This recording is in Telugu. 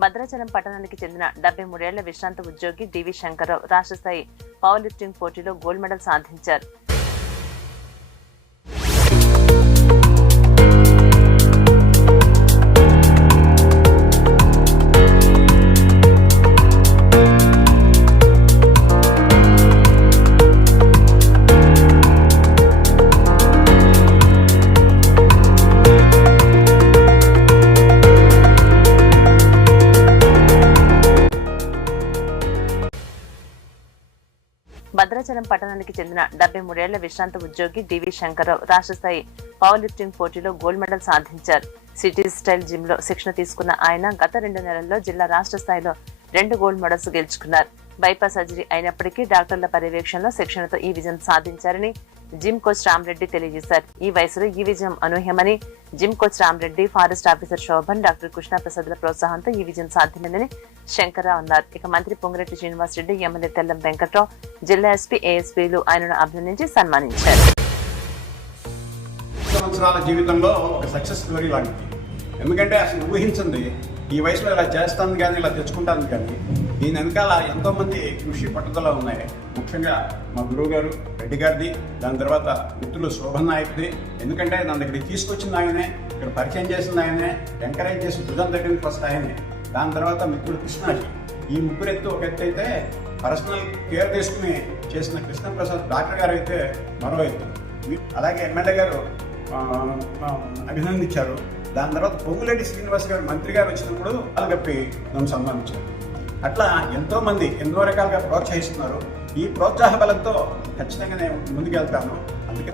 భద్రాచలం పట్టణానికి చెందిన 73 ఏళ్ల విశ్రాంత ఉద్యోగి డివి శంకర్రావు రాష్ట్ర స్థాయి పవర్ లిఫ్టింగ్ పోటీలో గోల్డ్ మెడల్ సాధించారు. భద్రాచలం పట్టణానికి చెందిన 73 ఏళ్ల విశ్రాంత ఉద్యోగి డివి శంకర్రావు రాష్ట్ర స్థాయి పవర్ లిఫ్టింగ్ పోటీలో గోల్డ్ మెడల్ సాధించారు. సిటీ స్టైల్ జిమ్ లో శిక్షణ తీసుకున్న ఆయన గత 2 నెలల్లో జిల్లా రాష్ట్ర స్థాయిలో 2 గోల్డ్ మెడల్స్ గెలుచుకున్నారు. బైపాస్ సర్జరీ అయినప్పటికీ డాక్టర్ల పర్యవేక్షణలో శిక్షణతో ఈ విజయం సాధించారని జిమ్ కోచ్ రామరెడ్డి తెలియజేశారు. ఈ వయసులో ఈ విజయం అనూహ్యమని gym coach Ramareddy, forest officer Shobhan, doctor కృష్ణప్రసాద్ల ప్రోత్సాహంతో ఈ విజయం సాధ్యమైందని శంకర్రావు అన్నారు. ఇక మంత్రి పొంగిరెడ్డి శ్రీనివాసరెడ్డి, ఎమ్మెల్యే తెల్లం వెంకట్రావు, జిల్లా ఎస్పీ, ఏఎస్పీలు ఆయనను అభినందించి సన్మానించారు. సంవత్సరాల జీవితంలో ఒక సక్సెస్ స్టోరీ లాంటిది. ఎందుకంటే అసలు ఊహించింది ఈ వయసులో ఇలా చేస్తాను కానీ ఇలా తెచ్చుకుంటాను కానీ దీని వెనకాల ఎంతో మంది కృషి పట్టుదల ఉన్నాయి. ముఖ్యంగా మా గురువు గారు రెడ్డి గారిది, దాని తర్వాత మిత్రులు శోభన్ నాయకుడి. ఎందుకంటే నన్ను ఇక్కడికి తీసుకొచ్చింది ఆయనే, ఇక్కడ పరిచయం చేసింది ఆయనే, ఎంకరేజ్ చేసి భుజం తగ్గింది ఫస్ట్ ఆయనే. దాని తర్వాత మిత్రుడు కృష్ణాజీ. ఈ ముగ్గురు ఎత్తు ఒక ఎత్తు అయితే, పర్సనల్ కేర్ తీసుకుని చేసిన కృష్ణప్రసాద్ డాక్టర్ గారు అయితే మరో ఎత్తు. అలాగే ఎమ్మెల్యే గారు అభినందించారు. దాని తర్వాత పొంగులేటి శ్రీనివాస్ గారు మంత్రి గారు వచ్చినప్పుడు అలగప్పి నన్ను సన్మానించారు. అట్లా ఎంతో మంది ఎన్నో రకాలుగా ప్రోత్సహిస్తున్నారు. ఈ ప్రోత్సాహ బలంతో ఖచ్చితంగా నేను ముందుకెళ్తాను. అందుకే